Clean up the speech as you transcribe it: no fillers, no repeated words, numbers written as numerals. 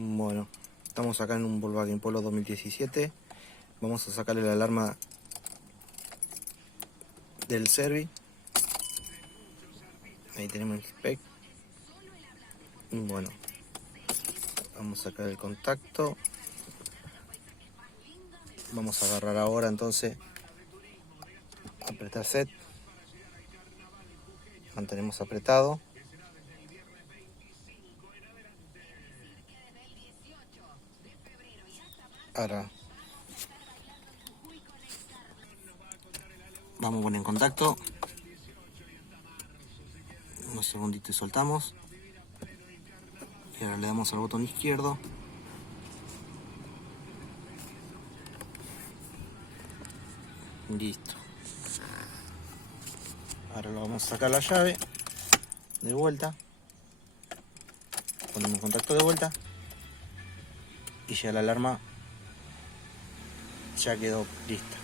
Bueno, estamos acá en un Volkswagen Polo 2017. Vamos a sacarle la alarma del Servi. Ahí tenemos el spec. Bueno, vamos a sacar el contacto. Vamos a agarrar ahora entonces, apretar set. Mantenemos apretado. Ahora vamos a poner en contacto. Unos segunditos y soltamos. Y ahora le damos al botón izquierdo. Listo. Ahora lo vamos a sacar la llave de vuelta. Ponemos en contacto de vuelta. Y ya la alarma ya quedó lista.